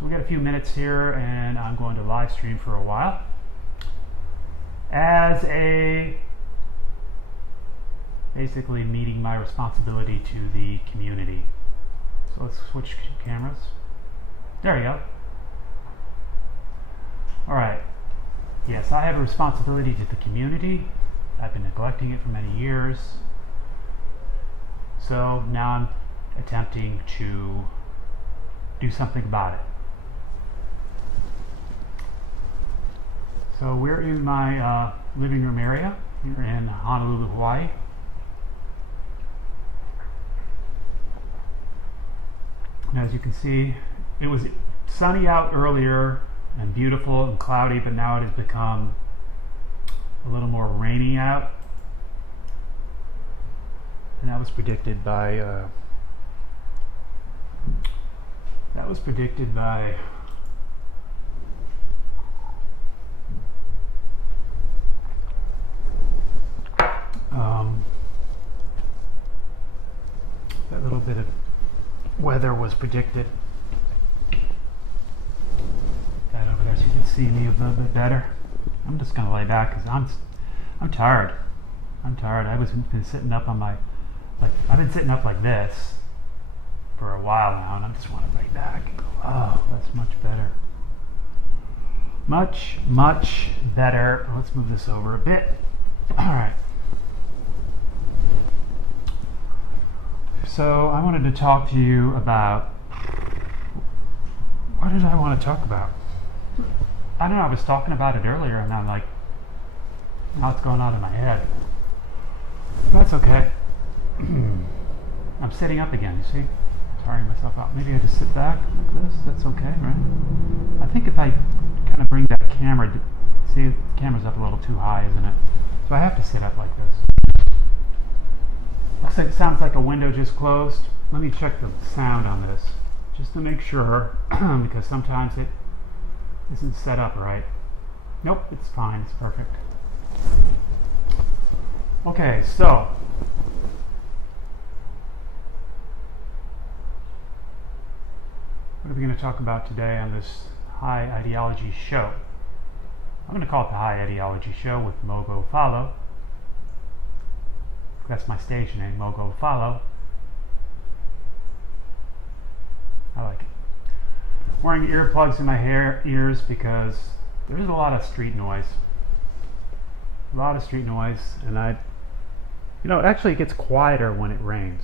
So we got a few minutes here, and I'm going to live stream for a while as basically meeting my responsibility to the community. So let's switch cameras. There we go. All right. Yes, I have a responsibility to the community. I've been neglecting it for many years. So now I'm attempting to do something about it. So we're in my living room area here in Honolulu, Hawaii. And as you can see, it was sunny out earlier and beautiful and cloudy, but now it has become a little more rainy out. And that was predicted by that little bit of weather was predicted. Got over there so you can see me a little bit better. I'm just gonna lay back because I'm tired. I'm tired. Been sitting up on my I've been sitting up like this for a while now, and I just want to lay back and go, oh, that's much better. Much, much better. Let's move this over a bit. All right. So I wanted to talk to you about, what did I want to talk about? I don't know, I was talking about it earlier, and I'm like, now it's going on in my head. That's okay. I'm sitting up again, you see? Tiring myself out. Maybe I just sit back like this. That's okay, right? I think if I kind of bring that camera, see, the camera's up a little too high, isn't it? So I have to sit up like this. Looks like it sounds like a window just closed. Let me check the sound on this, just to make sure, because sometimes it isn't set up right. Nope, it's fine, it's perfect. Okay, so what are we going to talk about today on this High Ideology Show? I'm going to call it the High Ideology Show with Mogo Follow. That's my stage name, Mogo Follow. I like it. I'm wearing earplugs in my ears because there's a lot of street noise. A lot of street noise, and actually it gets quieter when it rains.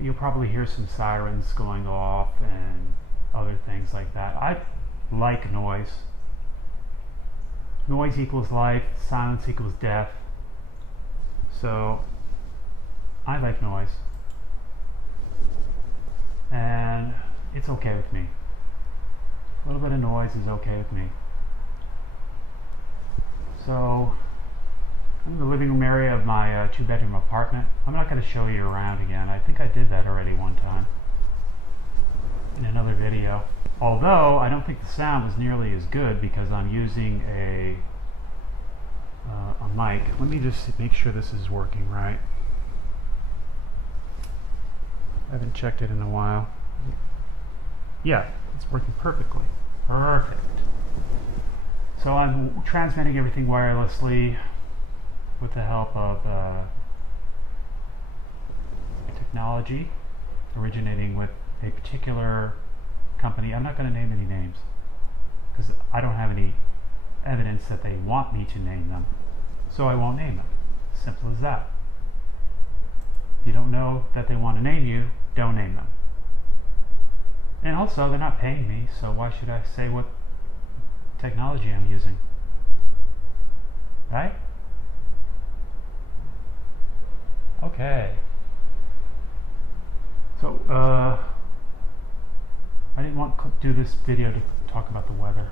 You'll probably hear some sirens going off and other things like that. I like noise. Noise equals life, silence equals death. So I like noise. And it's okay with me. A little bit of noise is okay with me. So I'm in the living room area of my two-bedroom apartment. I'm not going to show you around again. I think I did that already one time in another video. Although I don't think the sound was nearly as good because I'm using a mic. Let me just make sure this is working right. I haven't checked it in a while. Yeah, it's working perfectly. Perfect. So I'm transmitting everything wirelessly with the help of technology originating with a particular company. I'm not going to name any names because I don't have any evidence that they want me to name them. So I won't name them. Simple as that. If you don't know that they want to name you, don't name them. And also, they're not paying me, so why should I say what technology I'm using? Right? Okay. So, I didn't want to do this video to talk about the weather.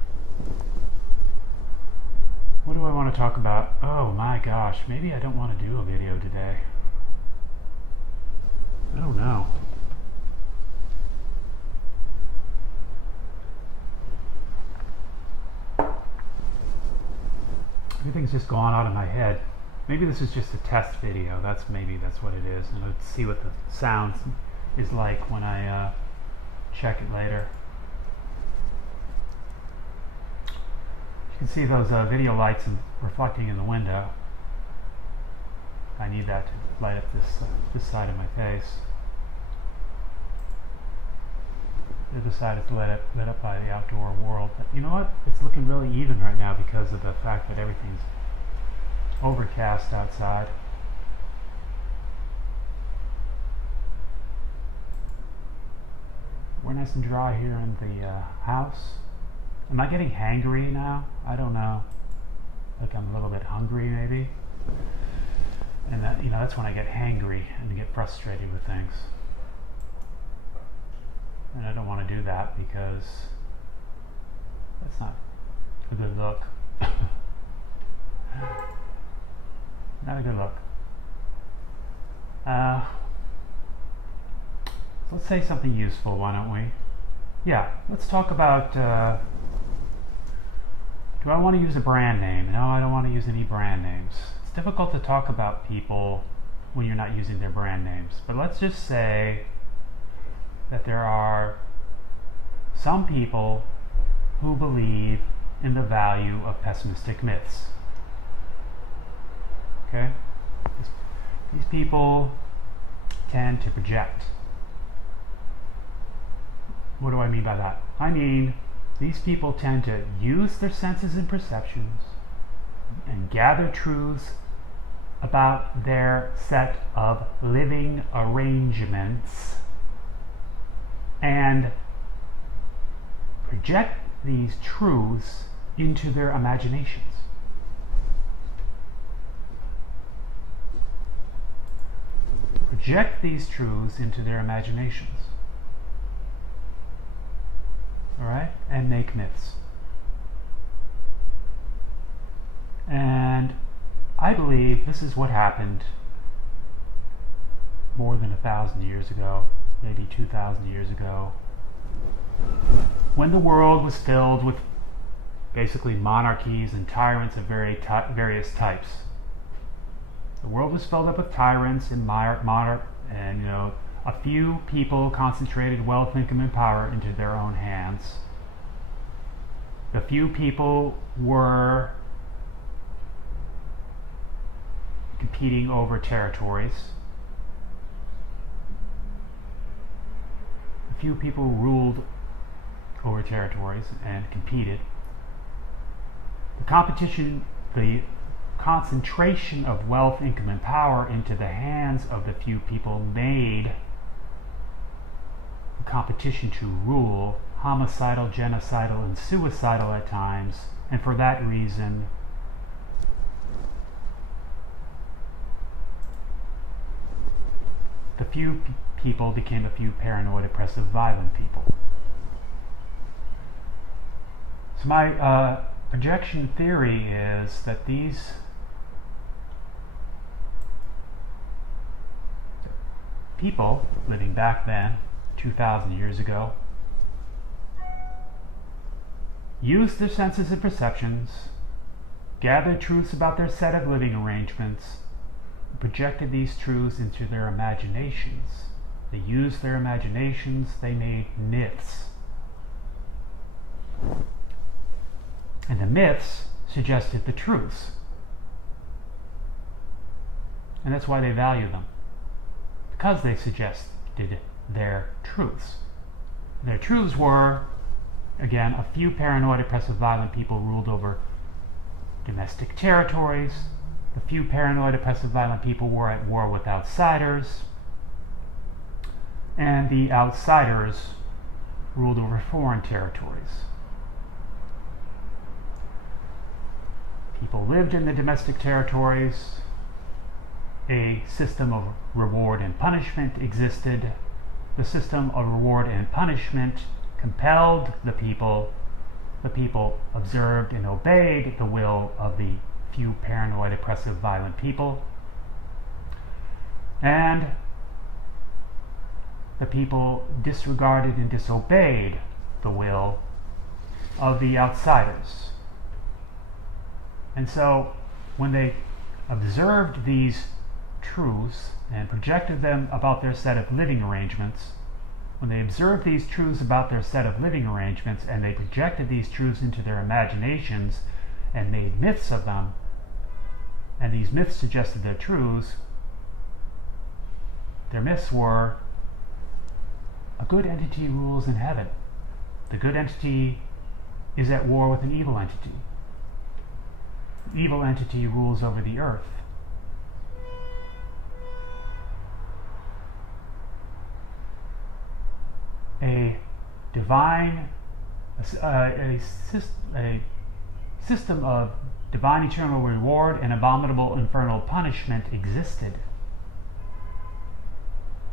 What do I want to talk about? Oh my gosh, maybe I don't want to do a video today. I don't know. Everything's just gone out of my head. Maybe this is just a test video. Maybe that's what it is. And let's see what the sound is like when I check it later. You can see those video lights reflecting in the window. I need that to light up this side of my face. The other side is lit up by the outdoor world. But you know what? It's looking really even right now because of the fact that everything's overcast outside. We're nice and dry here in the house. Am I getting hangry now? I don't know. Like I'm a little bit hungry maybe. And that, that's when I get hangry and get frustrated with things. And I don't want to do that because that's not a good look. Not a good look. So let's say something useful, why don't we? Yeah, let's talk about, do I want to use a brand name? No, I don't want to use any brand names. It's difficult to talk about people when you're not using their brand names. But let's just say that there are some people who believe in the value of pessimistic myths. Okay? These people tend to project. What do I mean by that? I mean, these people tend to use their senses and perceptions and gather truths about their set of living arrangements and project these truths into their imaginations. Project these truths into their imaginations. Alright? And make myths. And I believe this is what happened more than 1,000 years ago, maybe 2,000 years ago, when the world was filled with basically monarchies and tyrants of various types. The world was filled up with tyrants and and a few people concentrated wealth, income, and power into their own hands. The few people were competing over territories. A few people ruled over territories and competed. The concentration of wealth, income, and power into the hands of the few people made the competition to rule homicidal, genocidal, and suicidal at times, and for that reason the few people became a few paranoid, oppressive, violent people. So my projection theory is that these people living back then, 2,000 years ago, used their senses and perceptions, gathered truths about their set of living arrangements, and projected these truths into their imaginations. They used their imaginations, they made myths. And the myths suggested the truths. And that's why they value them. Because they suggested their truths. Their truths were, again, a few paranoid, oppressive, violent people ruled over domestic territories. The few paranoid, oppressive, violent people were at war with outsiders. And the outsiders ruled over foreign territories. People lived in the domestic territories. A system of reward and punishment existed. The system of reward and punishment compelled the people. The people observed and obeyed the will of the few paranoid, oppressive, violent people. And the people disregarded and disobeyed the will of the outsiders. And so when they observed these truths and projected them about their set of living arrangements, When they observed these truths about their set of living arrangements and they projected these truths into their imaginations and made myths of them, and these myths suggested their truths, their myths were: a good entity rules in heaven. The good entity is at war with an evil entity. The evil entity rules over the earth. A system of divine eternal reward and abominable infernal punishment existed.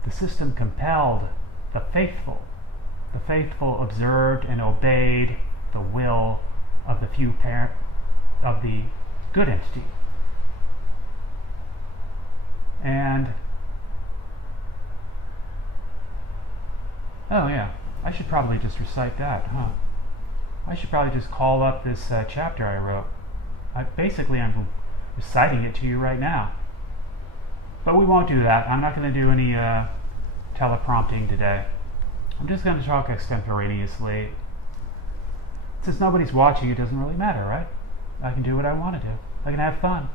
The system compelled the faithful. The faithful observed and obeyed the will of the of the good entity. And oh yeah, I should probably just recite that, huh? I should probably just call up this chapter I wrote. Basically, I'm reciting it to you right now. But we won't do that. I'm not going to do any teleprompting today. I'm just going to talk extemporaneously. Since nobody's watching, it doesn't really matter, right? I can do what I want to do. I can have fun.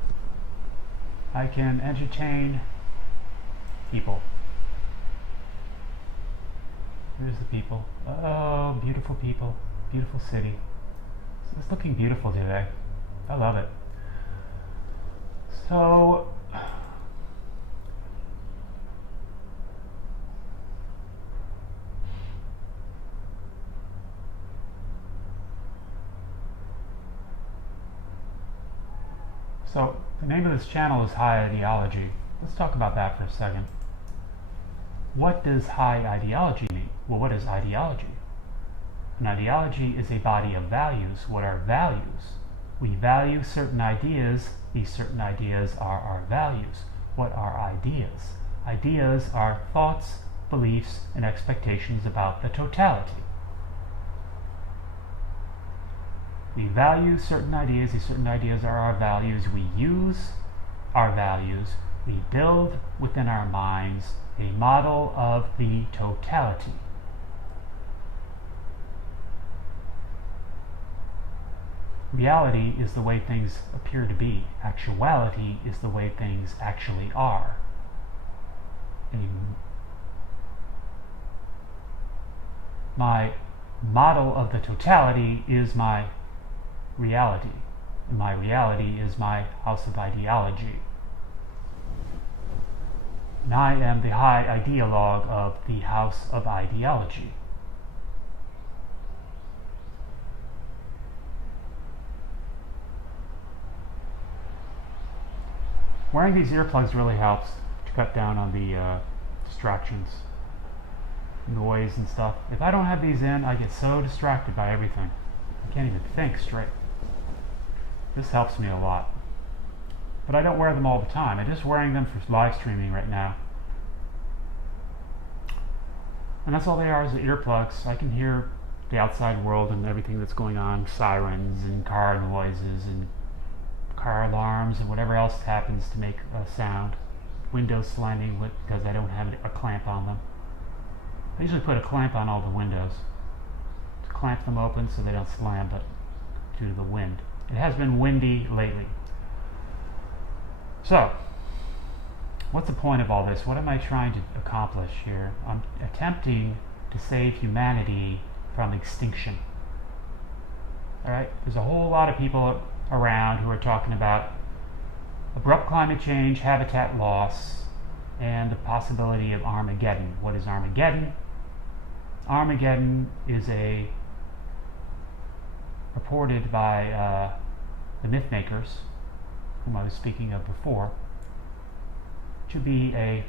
I can entertain people. Here's the people. Oh, beautiful people. Beautiful city. It's looking beautiful today. I love it. So, the name of this channel is High Ideology. Let's talk about that for a second. What does high ideology mean? Well, what is ideology? An ideology is a body of values. What are values? We value certain ideas. These certain ideas are our values. What are ideas? Ideas are thoughts, beliefs, and expectations about the totality. We value certain ideas. These certain ideas are our values. We use our values. We build within our minds a model of the totality. Reality is the way things appear to be. Actuality is the way things actually are. My model of the totality is my reality. And my reality is my house of ideology. And I am the high ideologue of the house of ideology. Wearing these earplugs really helps to cut down on the distractions, noise and stuff. If I don't have these in, I get so distracted by everything. I can't even think straight. This helps me a lot. But I don't wear them all the time. I'm just wearing them for live streaming right now. And that's all they are, is the earplugs. I can hear the outside world and everything that's going on, sirens and car noises and car alarms and whatever else happens to make a sound. Windows slamming because I don't have a clamp on them. I usually put a clamp on all the windows to clamp them open so they don't slam, but due to the wind. It has been windy lately. So, what's the point of all this? What am I trying to accomplish here? I'm attempting to save humanity from extinction. Alright? There's a whole lot of people around who are talking about abrupt climate change, habitat loss, and the possibility of Armageddon. What is Armageddon? Armageddon is reported by the myth makers, whom I was speaking of before, to be a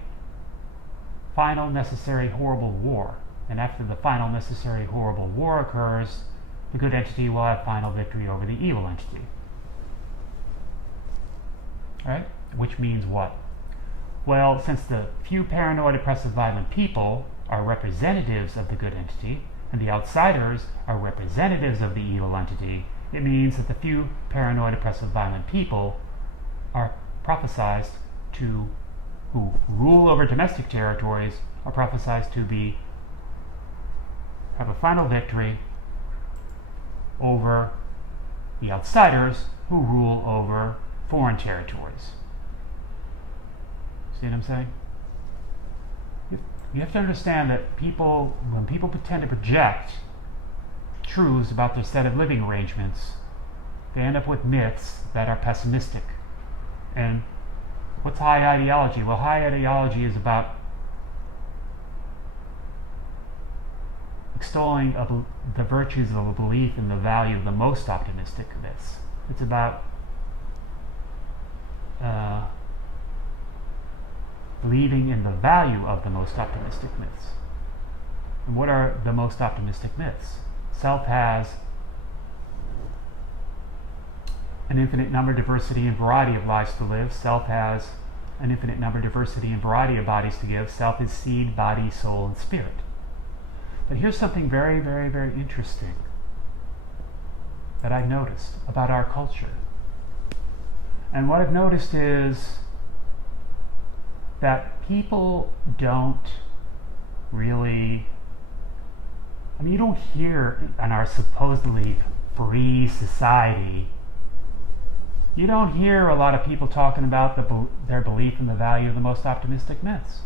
final, necessary, horrible war. And after the final, necessary, horrible war occurs, the good entity will have final victory over the evil entity. Right? Which means what? Well, since the few paranoid, oppressive, violent people are representatives of the good entity, and the outsiders are representatives of the evil entity, it means that the few paranoid, oppressive, violent people are prophesized to, who rule over domestic territories, are prophesized to be have a final victory over the outsiders who rule over foreign territories. See what I'm saying? You have to understand that when people pretend to project truths about their set of living arrangements, they end up with myths that are pessimistic. And what's high ideology? Well, high ideology is about extolling the virtues of a belief in the value of the most optimistic myths. It's about believing in the value of the most optimistic myths. And what are the most optimistic myths? Self has an infinite number, diversity, and variety of lives to live. Self has an infinite number, diversity, and variety of bodies to give. Self is seed, body, soul, and spirit. But here's something very, very, very interesting that I've noticed about our culture. And what I've noticed is that people don't really, you don't hear in our supposedly free society, you don't hear a lot of people talking about their belief in the value of the most optimistic myths.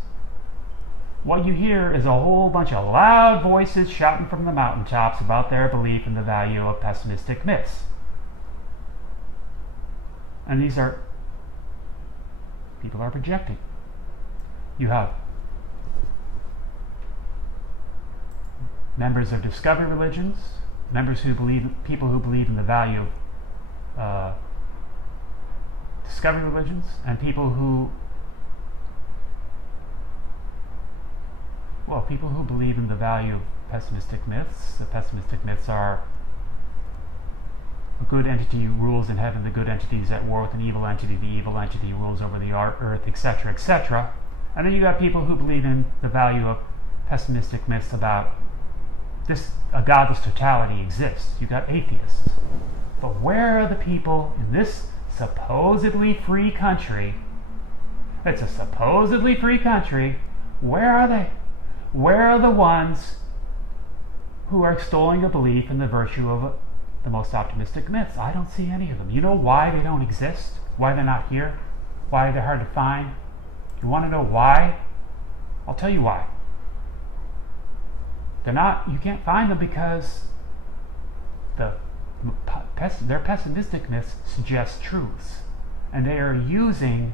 What you hear is a whole bunch of loud voices shouting from the mountaintops about their belief in the value of pessimistic myths. And these are, people are projecting. You have members of discovery religions, people who believe in the value of discovery religions, and people who believe in the value of pessimistic myths. The pessimistic myths are a good entity rules in heaven, the good entity is at war with an evil entity, the evil entity rules over the earth, etc., etc. And then you got people who believe in the value of pessimistic myths about a godless totality exists. You got atheists. But where are the people in this supposedly free country? It's a supposedly free country. Where are they? Where are the ones who are extolling a belief in the virtue of the most optimistic myths? I don't see any of them. You know why they don't exist? Why they're not here? Why they're hard to find? You want to know why? I'll tell you why. You can't find them because their pessimistic myths suggest truths. And they are using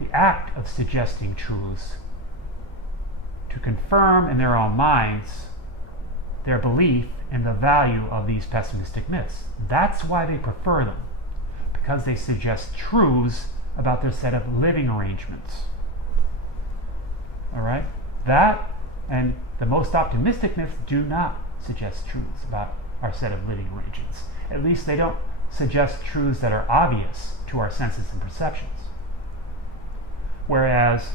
the act of suggesting truths to confirm in their own minds their belief in the value of these pessimistic myths. That's why they prefer them, because they suggest truths about their set of living arrangements. All right? That and the most optimistic myths do not suggest truths about our set of living arrangements. At least they don't suggest truths that are obvious to our senses and perceptions. Whereas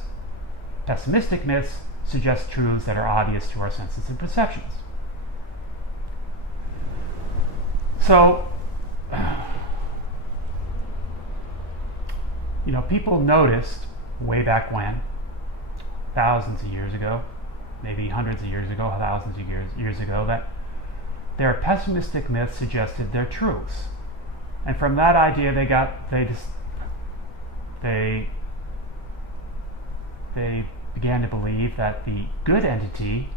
pessimistic myths suggest truths that are obvious to our senses and perceptions. So, people noticed way back when, thousands of years ago, maybe hundreds of years ago, thousands of years ago, that their pessimistic myths suggested their truths. And from that idea, they began to believe that the good entity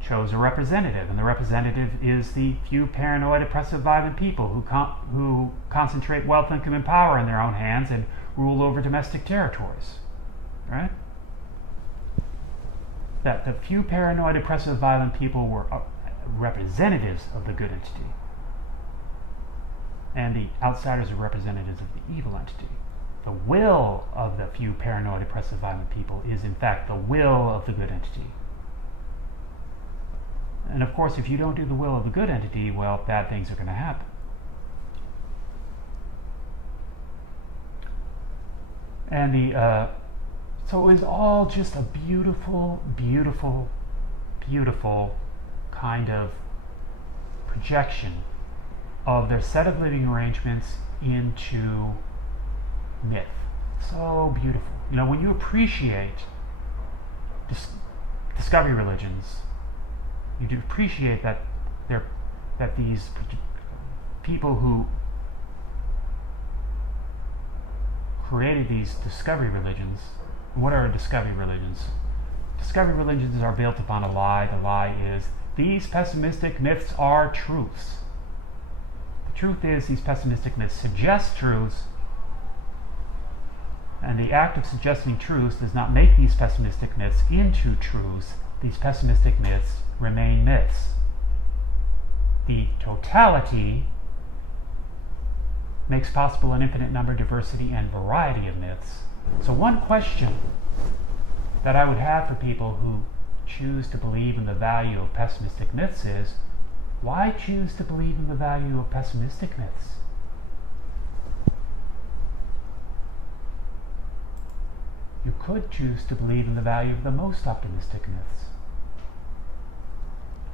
chose a representative, and the representative is the few paranoid, oppressive, violent people who concentrate wealth, income, and power in their own hands and rule over domestic territories. Right? That the few paranoid, oppressive, violent people were representatives of the good entity, and the outsiders are representatives of the evil entity. The will of the few paranoid, oppressive, violent people is in fact the will of the good entity. And of course, if you don't do the will of the good entity, well, bad things are going to happen. And so it was all just a beautiful, beautiful, beautiful kind of projection of their set of living arrangements into myth. So beautiful. When you appreciate discovery religions, you do appreciate that these people who created these discovery religions. What are discovery religions? Discovery religions are built upon a lie. The lie is these pessimistic myths are truths. The truth is these pessimistic myths suggest truths, and the act of suggesting truths does not make these pessimistic myths into truths. These pessimistic myths remain myths. The totality makes possible an infinite number, diversity, and variety of myths. So one question that I would have for people who choose to believe in the value of pessimistic myths is, why choose to believe in the value of pessimistic myths? You could choose to believe in the value of the most optimistic myths.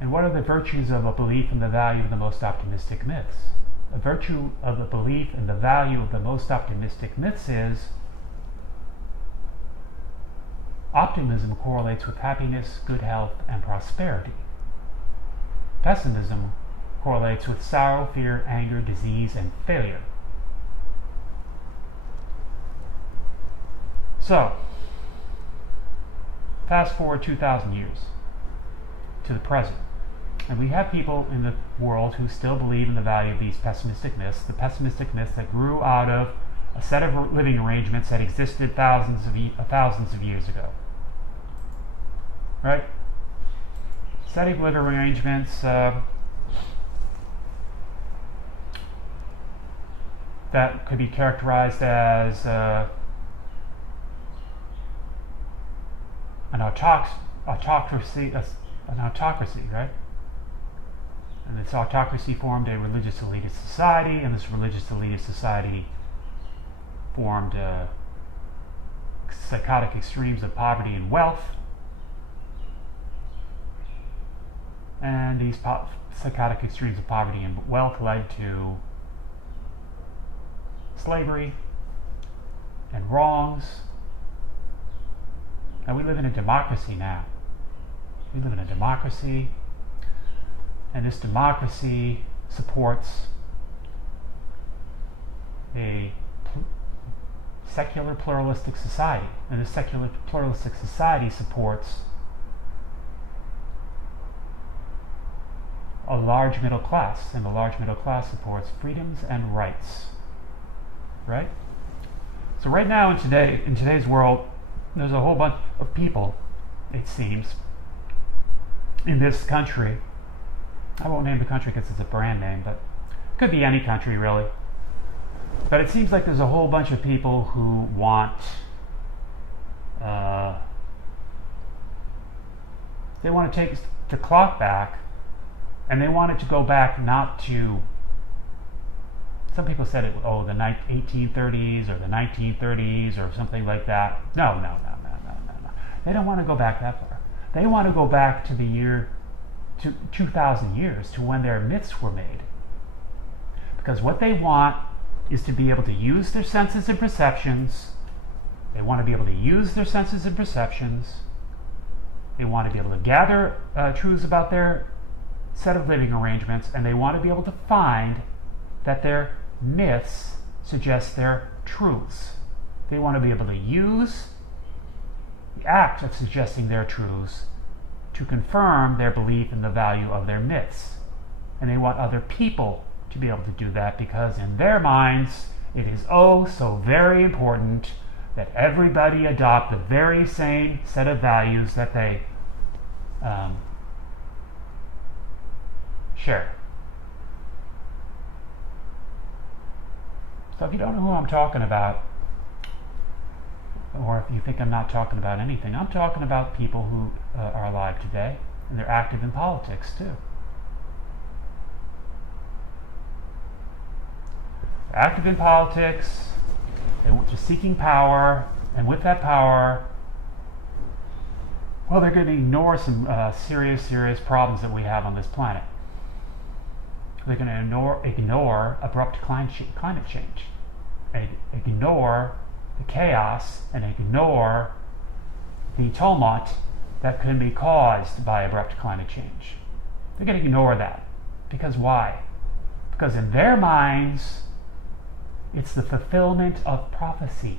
And what are the virtues of a belief in the value of the most optimistic myths? A virtue of the belief in the value of the most optimistic myths is optimism correlates with happiness, good health, and prosperity. Pessimism correlates with sorrow, fear, anger, disease, and failure. So, fast forward 2,000 years to the present, and we have people in the world who still believe in the value of these pessimistic myths, the pessimistic myths that grew out of a set of living arrangements that existed thousands of years ago. Right? Set of living arrangements that could be characterized as an autocracy, right? And this autocracy formed a religious elitist society, and this religious elitist society formed psychotic extremes of poverty and wealth. And these psychotic extremes of poverty and wealth led to slavery and wrongs. And we live in a democracy now. We live in a democracy, and this democracy supports a secular pluralistic society. And this secular pluralistic society supports a large middle class, and the large middle class supports freedoms and rights. Right? So right now in today's world, there's a whole bunch of people, it seems, in this country. I won't name the country because it's a brand name, but it could be any country really. But it seems like there's a whole bunch of people who want they want to take the clock back, and they want it to go back not to, some people said it, the 1830s or the 1930s or something like that. No. They don't want to go back that far. They want to go back to the year, to 2,000 years, to when their myths were made. Because what they want is to be able to use their senses and perceptions. They want to be able to use their senses and perceptions. They want to be able to gather truths about their set of living arrangements, and they want to be able to find that their myths suggest their truths. They want to be able to use the act of suggesting their truths to confirm their belief in the value of their myths. And they want other people to be able to do that, because in their minds it is so very important that everybody adopt the very same set of values that they share. So if you don't know who I'm talking about, or if you think I'm not talking about anything, I'm talking about people who are alive today, and they're active in politics too. They're active in politics, they're seeking power, and with that power, well, they're going to ignore some serious problems that we have on this planet. They're going to ignore abrupt climate change, ignore the chaos, and ignore the tumult that can be caused by abrupt climate change. They're going to ignore that. Because why? Because in their minds, it's the fulfillment of prophecy.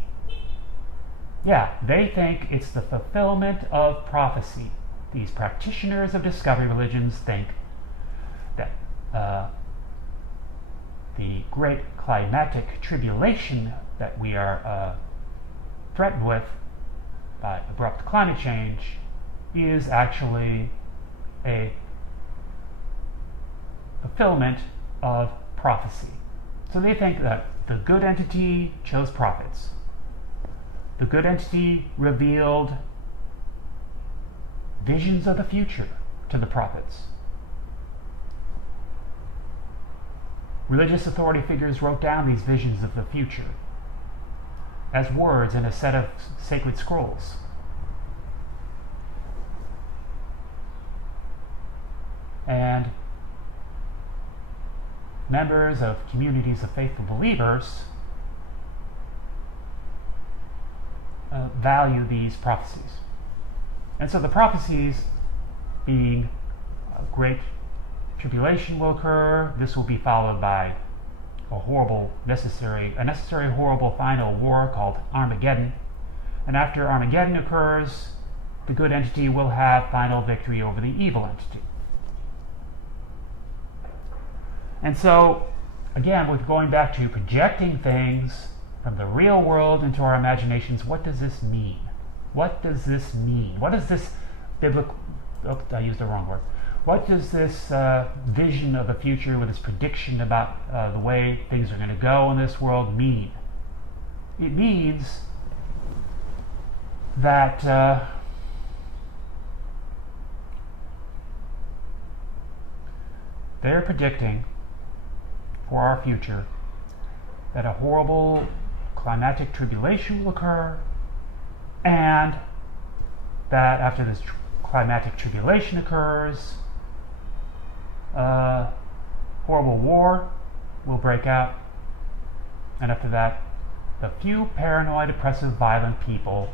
Yeah, they think it's the fulfillment of prophecy. These practitioners of discovery religions think that the great climatic tribulation that we are threatened with by abrupt climate change is actually a fulfillment of prophecy. So they think that the good entity chose prophets. The good entity revealed visions of the future to the prophets. Religious authority figures wrote down these visions of the future as words in a set of sacred scrolls. And members of communities of faithful believers value these prophecies. And so the prophecies being a great tribulation will occur, this will be followed by a necessary horrible final war called Armageddon. And after Armageddon occurs, the good entity will have final victory over the evil entity. And so, again, we're going back to projecting things from the real world into our imaginations. What does this mean? What does this mean? What does this biblical... Oh, I used the wrong word. What does this vision of the future with this prediction about the way things are going to go in this world mean? It means that they're predicting for our future that a horrible climatic tribulation will occur, and that after this climatic tribulation occurs, horrible war will break out, and after that, the few paranoid, oppressive, violent people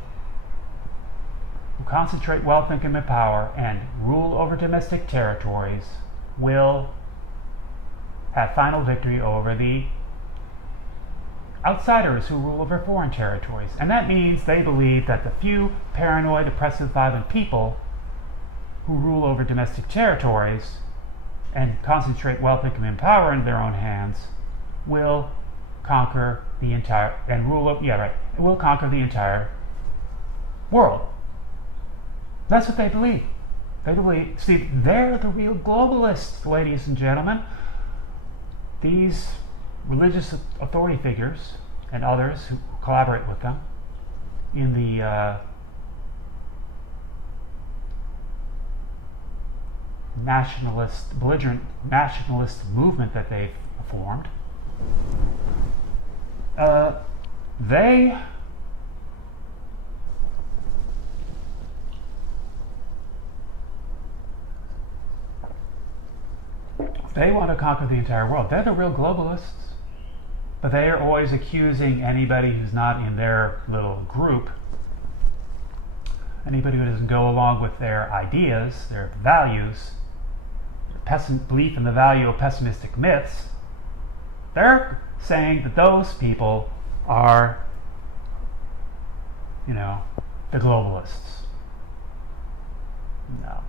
who concentrate wealth, income, and power and rule over domestic territories will have final victory over the outsiders who rule over foreign territories. And that means they believe that the few paranoid, oppressive, violent people who rule over domestic territories and concentrate wealth, income, and power in their own hands will conquer the entire will conquer the entire world. That's what they believe. They believe, see, they're the real globalists, ladies and gentlemen. These religious authority figures and others who collaborate with them in the belligerent nationalist movement that they've formed, they want to conquer the entire world. They're the real globalists. But they are always accusing anybody who's not in their little group, anybody who doesn't go along with their ideas, their values, their belief in the value of pessimistic myths. They're saying that those people are, the globalists. No.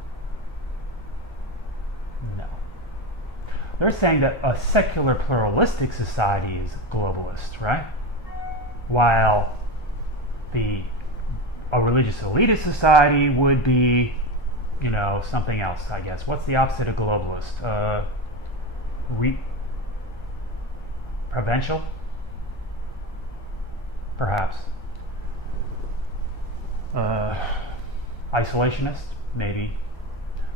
They're saying that a secular pluralistic society is globalist, right? While a religious elitist society would be, something else, I guess. What's the opposite of globalist? Provincial? Perhaps. Isolationist? Maybe.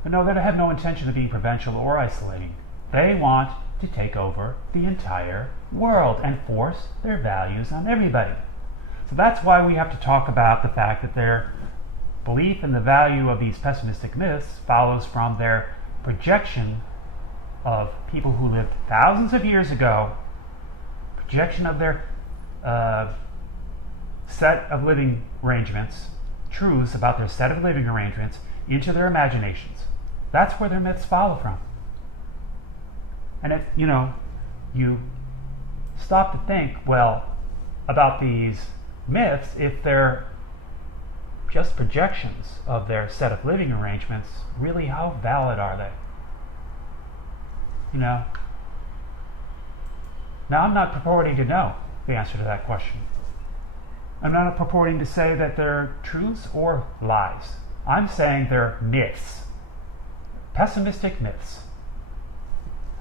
But no, they have no intention of being provincial or isolating. They want to take over the entire world and force their values on everybody. So that's why we have to talk about the fact that their belief in the value of these pessimistic myths follows from their projection of people who lived thousands of years ago, projection of their set of living arrangements, truths about their set of living arrangements into their imaginations. That's where their myths follow from. And if, you stop to think, well, about these myths, if they're just projections of their set of living arrangements, really, how valid are they? Now, I'm not purporting to know the answer to that question. I'm not purporting to say that they're truths or lies. I'm saying they're myths. Pessimistic myths.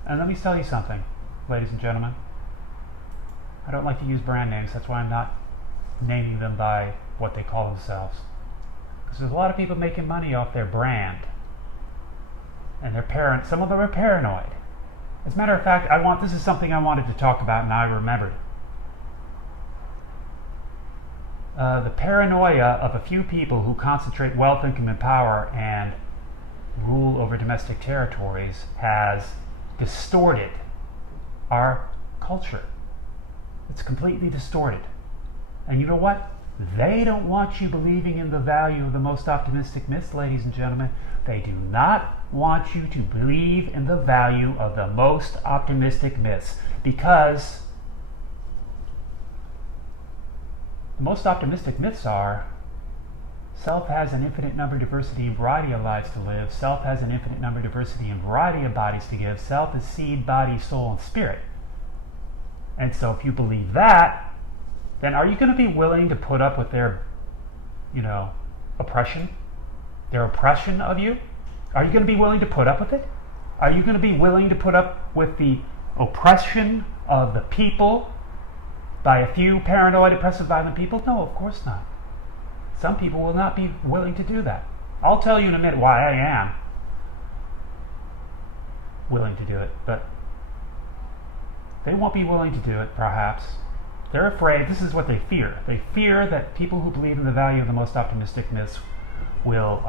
And let me tell you something, ladies and gentlemen. I don't like to use brand names, that's why I'm not naming them by what they call themselves. Because there's a lot of people making money off their brand. And some of them are paranoid. As a matter of fact, this is something I wanted to talk about and I remembered. The paranoia of a few people who concentrate wealth, income, and power and rule over domestic territories has distorted our culture. It's completely distorted. And you know what? They don't want you believing in the value of the most optimistic myths, ladies and gentlemen. They do not want you to believe in the value of the most optimistic myths, because the most optimistic myths are: self has an infinite number, diversity, and variety of lives to live. Self has an infinite number, diversity, and variety of bodies to give. Self is seed, body, soul, and spirit. And so if you believe that, then are you going to be willing to put up with their, oppression? Their oppression of you? Are you going to be willing to put up with it? Are you going to be willing to put up with the oppression of the people by a few paranoid, oppressive, violent people? No, of course not. Some people will not be willing to do that. I'll tell you in a minute why I am willing to do it, but they won't be willing to do it, perhaps. They're afraid. This is what they fear. They fear that people who believe in the value of the most optimistic myths will,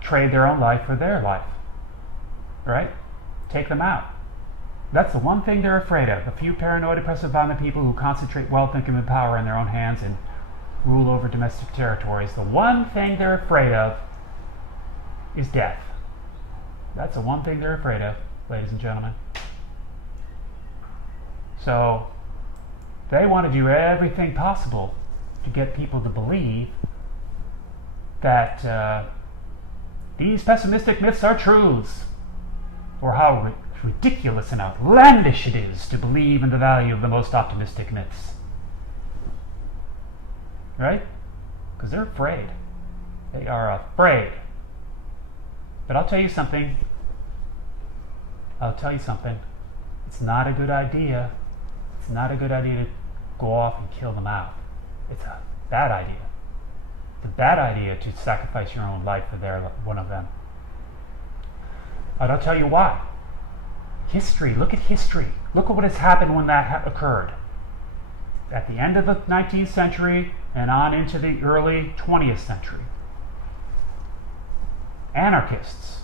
trade their own life for their life. Right? Take them out. That's the one thing they're afraid of. A few paranoid, oppressive, violent people who concentrate wealth, income, and power in their own hands and rule over domestic territories. The one thing they're afraid of is death. That's the one thing they're afraid of, ladies and gentlemen. So they want to do everything possible to get people to believe that these pessimistic myths are truths, or how ridiculous and outlandish it is to believe in the value of the most optimistic myths. Right? Because they're afraid. They are afraid. But I'll tell you something. It's not a good idea. It's not a good idea to go off and kill them out. It's a bad idea. It's a bad idea to sacrifice your own life for one of them. And I'll tell you why. History. Look at history. Look at what has happened when that occurred. At the end of the 19th century and on into the early 20th century, anarchists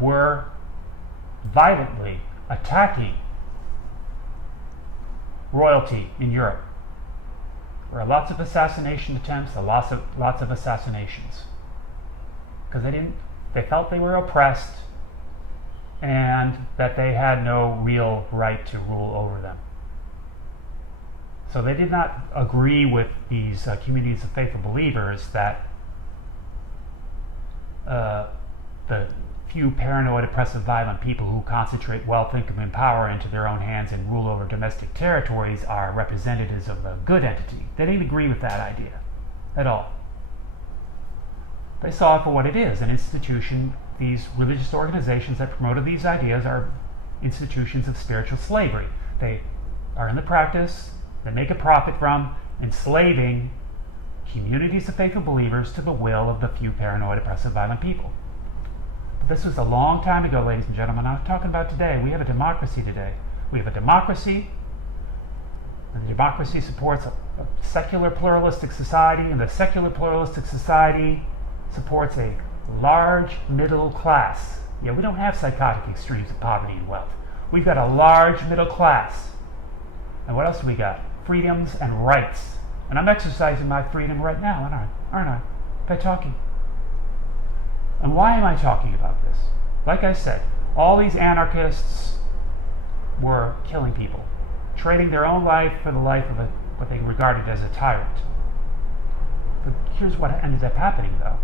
were violently attacking royalty in Europe. There were lots of assassination attempts, lots of assassinations, because they felt they were oppressed and that they had no real right to rule over them. So they did not agree with these communities of faithful believers that the few paranoid, oppressive, violent people who concentrate wealth, income, and power into their own hands and rule over domestic territories are representatives of a good entity. They didn't agree with that idea at all. They saw it for what it is, an institution. These religious organizations that promoted these ideas are institutions of spiritual slavery. They are in the practice, they make a profit from enslaving communities of faithful believers to the will of the few paranoid, oppressive, violent people. But this was a long time ago, ladies and gentlemen. I'm not talking about today. We have a democracy today. We have a democracy, and the democracy supports a secular pluralistic society, and the secular pluralistic society supports a large middle class. Yeah, we don't have psychotic extremes of poverty and wealth. We've got a large middle class. And what else do we got? Freedoms and rights. And I'm exercising my freedom right now, aren't I? By talking. And why am I talking about this? Like I said, all these anarchists were killing people, trading their own life for the life of what they regarded as a tyrant. But here's what ended up happening, though.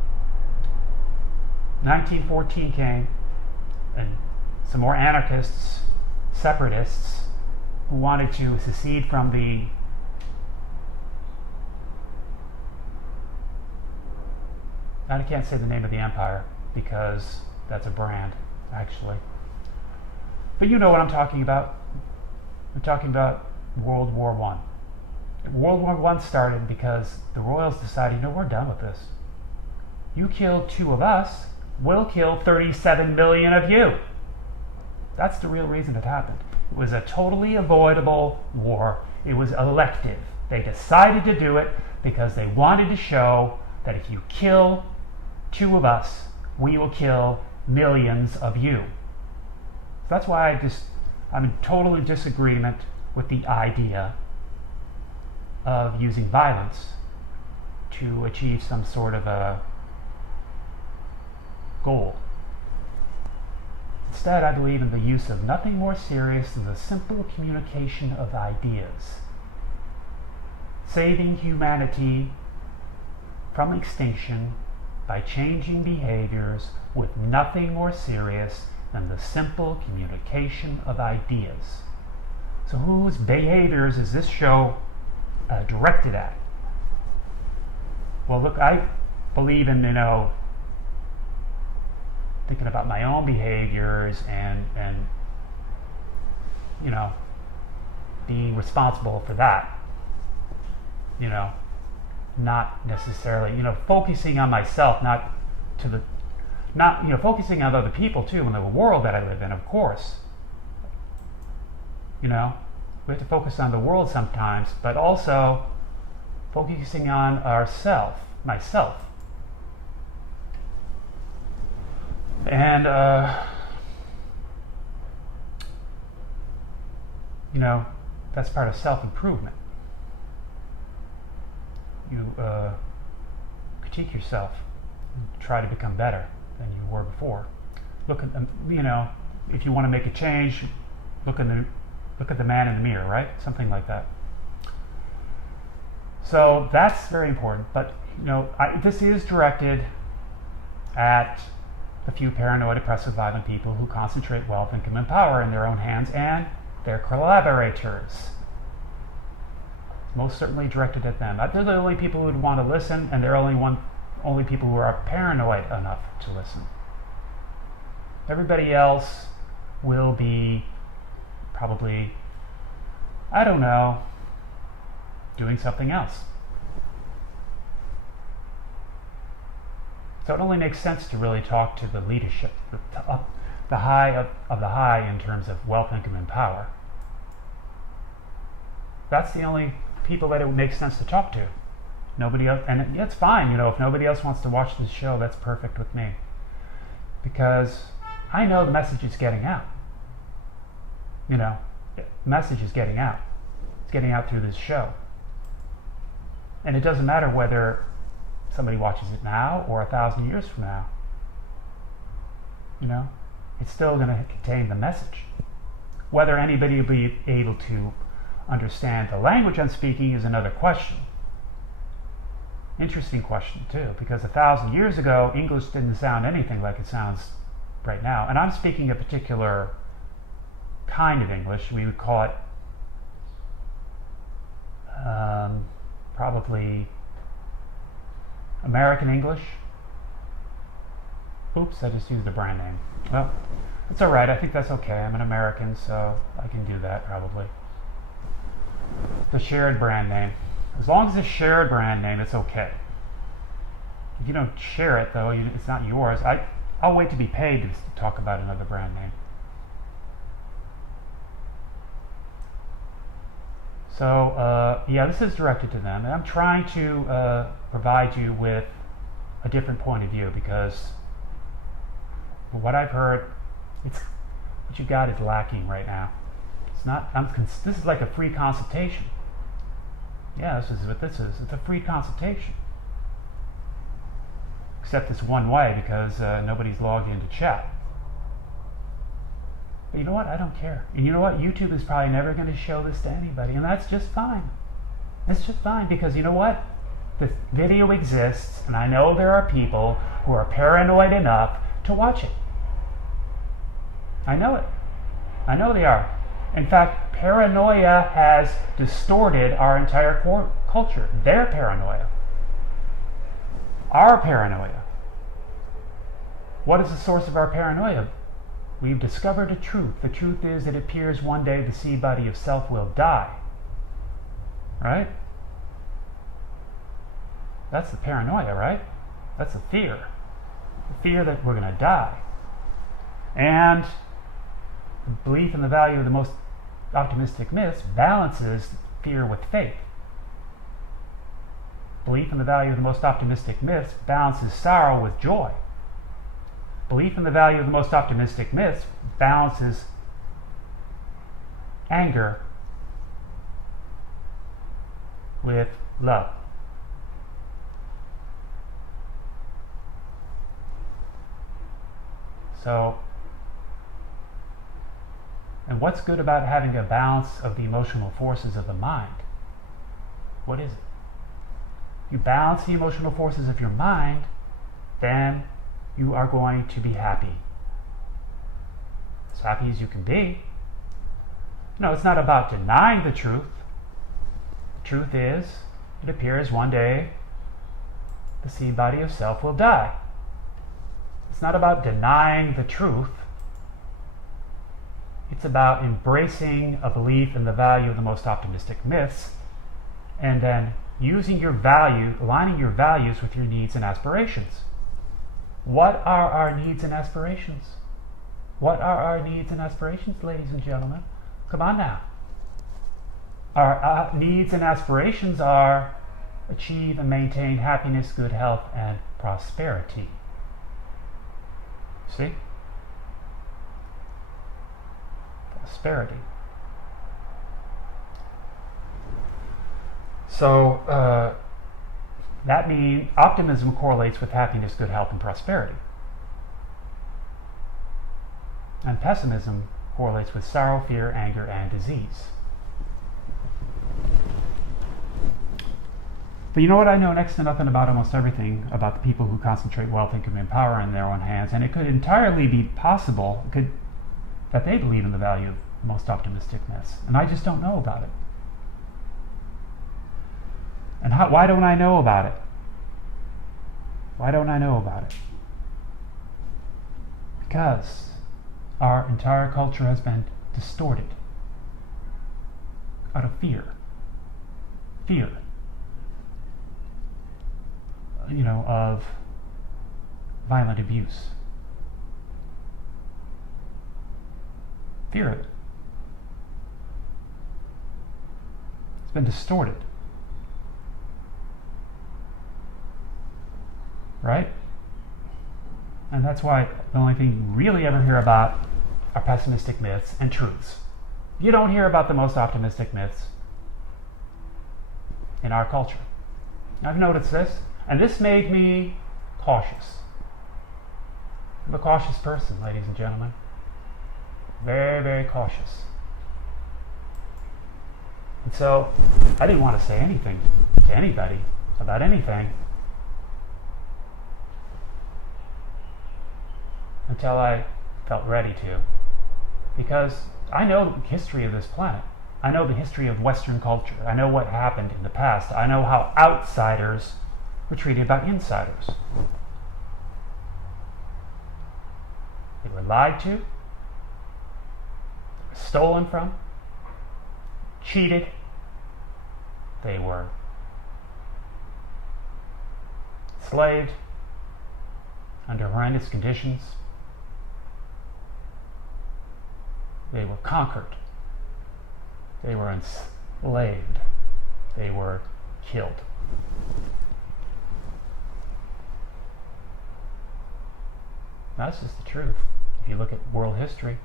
1914 came, and some more anarchists, separatists, who wanted to secede from I can't say the name of the empire because that's a brand, actually. But you know what I'm talking about. I'm talking about World War I. World War I started because the royals decided, we're done with this. You killed 2 of us, we'll kill 37 million of you. That's the real reason it happened. It was a totally avoidable war. It was elective. They decided to do it because they wanted to show that if you kill 2 of us, we will kill millions of you. So that's why I'm in total disagreement with the idea of using violence to achieve some sort of a goal. Instead, I believe in the use of nothing more serious than the simple communication of ideas. Saving humanity from extinction by changing behaviors with nothing more serious than the simple communication of ideas. So whose behaviors is this show directed at? Well, look, I believe in, thinking about my own behaviors and being responsible for that. Not necessarily, focusing on myself, focusing on other people too, in the world that I live in, of course. We have to focus on the world sometimes, but also focusing on myself. And, that's part of self-improvement. You critique yourself and try to become better than you were before. Look at, if you want to make a change, look at the man in the mirror, right? Something like that. So that's very important. But this is directed at the few paranoid, oppressive, violent people who concentrate wealth, income, and power in their own hands and their collaborators. Most certainly directed at them. They're the only people who would want to listen, and they're only people who are paranoid enough to listen. Everybody else will be probably, doing something else. So it only makes sense to really talk to the leadership, the high of the high in terms of wealth, income, and power. That's the only people that it would make sense to talk to. Nobody else, and it's fine, if nobody else wants to watch this show, that's perfect with me. Because I know the message is getting out. The message is getting out. It's getting out through this show. And it doesn't matter whether somebody watches it now or 1,000 years from now. It's still going to contain the message. Whether anybody will be able to understand the language I'm speaking is another question. Interesting question too, because 1,000 years ago, English didn't sound anything like it sounds right now. And I'm speaking a particular kind of English. We would call it probably American English. Oops, I just used a brand name. Well, that's all right. I think that's okay. I'm an American, so I can do that probably. The shared brand name. As long as it's a shared brand name, it's okay. If you don't share it, though, it's not yours. I'll wait to be paid to talk about another brand name. So, this is directed to them. And I'm trying to provide you with a different point of view because from what I've heard, what you got is lacking right now. It's not. This is like a free consultation. Yeah, this is what this is. It's a free consultation. Except it's one way because nobody's logged into chat. But you know what? I don't care. And you know what? YouTube is probably never going to show this to anybody. And that's just fine. It's just fine because you know what? The video exists, and I know there are people who are paranoid enough to watch it. I know it. I know they are. In fact, paranoia has distorted our entire culture. Their paranoia. Our paranoia. What is the source of our paranoia? We've discovered a truth. The truth is it appears one day the seed body of self will die. Right? That's the paranoia, right? That's the fear. The fear that we're going to die. And belief in the value of the most optimistic myths balances fear with faith. Belief in the value of the most optimistic myths balances sorrow with joy. Belief in the value of the most optimistic myths balances anger with love. So, and what's good about having a balance of the emotional forces of the mind? What is it? You balance the emotional forces of your mind, then you are going to be happy. As happy as you can be. No, it's not about denying the truth. The truth is, it appears one day the seed body of self will die. It's not about denying the truth. It's about embracing a belief in the value of the most optimistic myths and then using your value, aligning your values with your needs and aspirations. What are our needs and aspirations? What are our needs and aspirations, ladies and gentlemen? Come on now. Our needs and aspirations are achieve and maintain happiness, good health, and prosperity. See? Prosperity. So that means optimism correlates with happiness, good health, and prosperity. And pessimism correlates with sorrow, fear, anger, and disease. But you know what? I know next to nothing about almost everything about the people who concentrate wealth, income, and power in their own hands, and it could entirely be possible that they believe in the value of the most optimistic myths, and I just don't know about it. And why don't I know about it? Why don't I know about it? Because our entire culture has been distorted out of fear. Fear. Of violent abuse. Fear of it. It's been distorted. Right? And that's why the only thing you really ever hear about are pessimistic myths and truths. You don't hear about the most optimistic myths in our culture. I've noticed this, and this made me cautious. I'm a cautious person, ladies and gentlemen. Very, very cautious. And so, I didn't want to say anything to anybody about anything until I felt ready to. Because I know the history of this planet. I know the history of Western culture. I know what happened in the past. I know how outsiders were treated by insiders. They were lied to, stolen from, cheated. They were enslaved under horrendous conditions. They were conquered. They were enslaved. They were killed. That's just the truth. If you look at world history,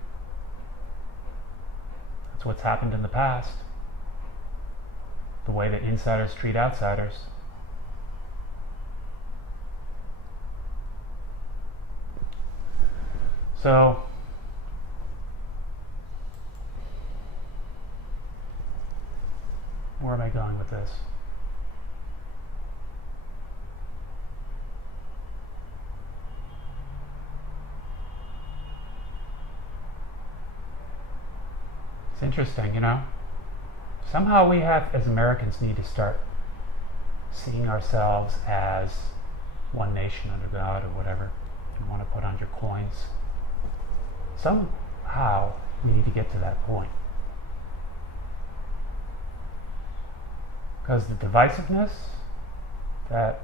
that's what's happened in the past. the way that insiders treat outsiders. So, where am I going with this? It's interesting, you know? Somehow we have, as Americans, need to start seeing ourselves as one nation under God, or whatever you want to put on your coins. Somehow we need to get to that point. Because the divisiveness that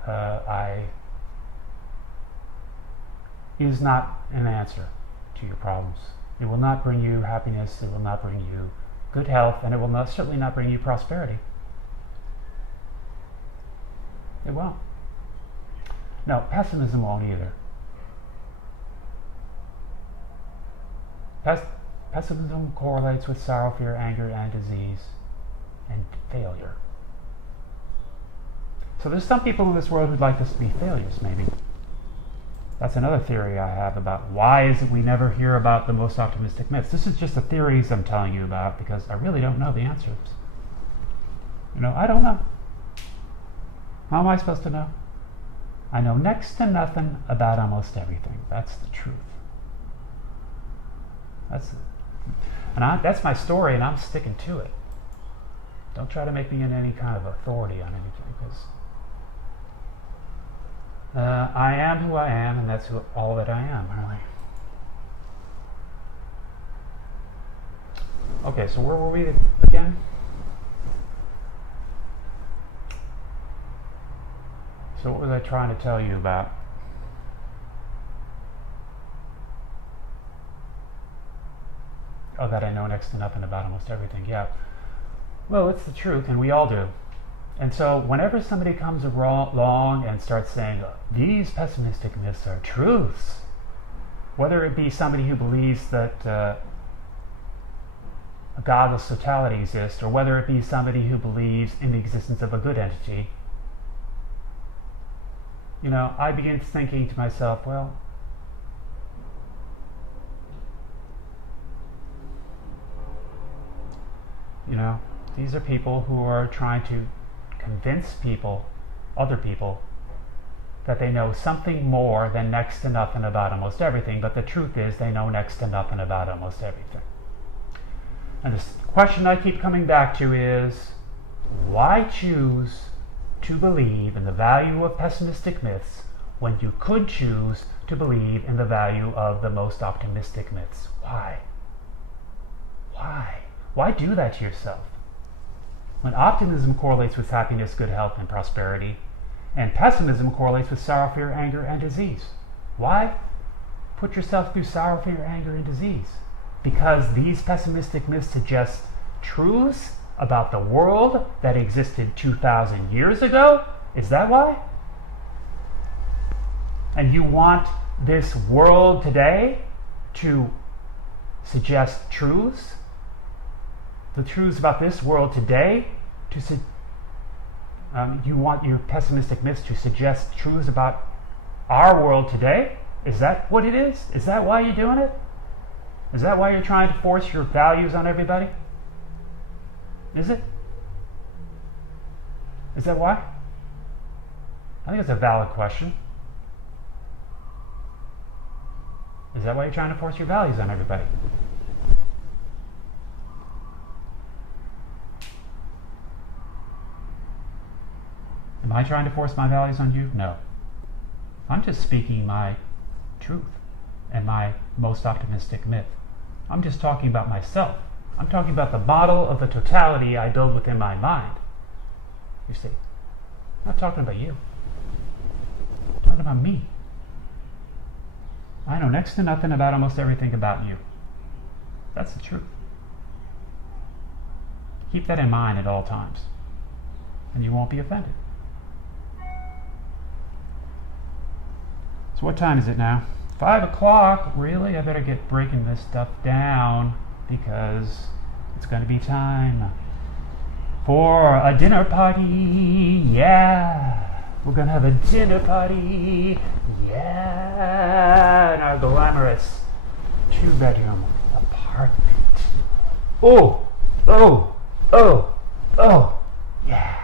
is not an answer to your problems. It will not bring you happiness, it will not bring you good health, and it will certainly not bring you prosperity. It won't. No, pessimism won't either. Pessimism correlates with sorrow, fear, anger, and disease, and failure. So there's some people in this world who'd like us to be failures, maybe. That's another theory I have about why is it we never hear about the most optimistic myths. This is just the theories I'm telling you about because I really don't know the answers. You know, I don't know. How am I supposed to know? I know next to nothing about almost everything. That's the truth. That's my story, and I'm sticking to it. Don't try to make me any kind of authority on anything, because I am who I am, and that's all that I am, really. Okay, so where were we again? So what was I trying to tell you about? Oh, that I know next to nothing about almost everything. Yeah. Well, it's the truth, and we all do. And so whenever somebody comes along and starts saying, these pessimistic myths are truths, whether it be somebody who believes that a godless totality exists, or whether it be somebody who believes in the existence of a good entity, you know, I begin thinking to myself, well, you know, these are people who are trying to convince other people, that they know something more than next to nothing about almost everything, but the truth is they know next to nothing about almost everything. And the question I keep coming back to is, why choose to believe in the value of pessimistic myths when you could choose to believe in the value of the most optimistic myths? Why? Why? Why do that to yourself? When optimism correlates with happiness, good health, and prosperity, and pessimism correlates with sorrow, fear, anger, and disease. Why put yourself through sorrow, fear, anger, and disease? Because these pessimistic myths suggest truths about the world that existed 2,000 years ago? Is that why? And you want this world today to suggest truths? The truths about this world today you want your pessimistic myths to suggest truths about our world today? Is that what it is? Is that why you're doing it? Is that why you're trying to force your values on everybody? Is it? Is that why? I think it's a valid question. Is that why you're trying to force your values on everybody? Am I trying to force my values on you? No. I'm just speaking my truth and my most optimistic myth. I'm just talking about myself. I'm talking about the model of the totality I build within my mind. You see, I'm not talking about you. I'm talking about me. I know next to nothing about almost everything about you. That's the truth. Keep that in mind at all times, and you won't be offended. So what time is it now? 5 o'clock. Really? I better get breaking this stuff down because it's going to be time for a dinner party. Yeah, we're gonna have a dinner party. Yeah, in our glamorous 2-bedroom apartment. Oh, oh, oh, oh, yeah.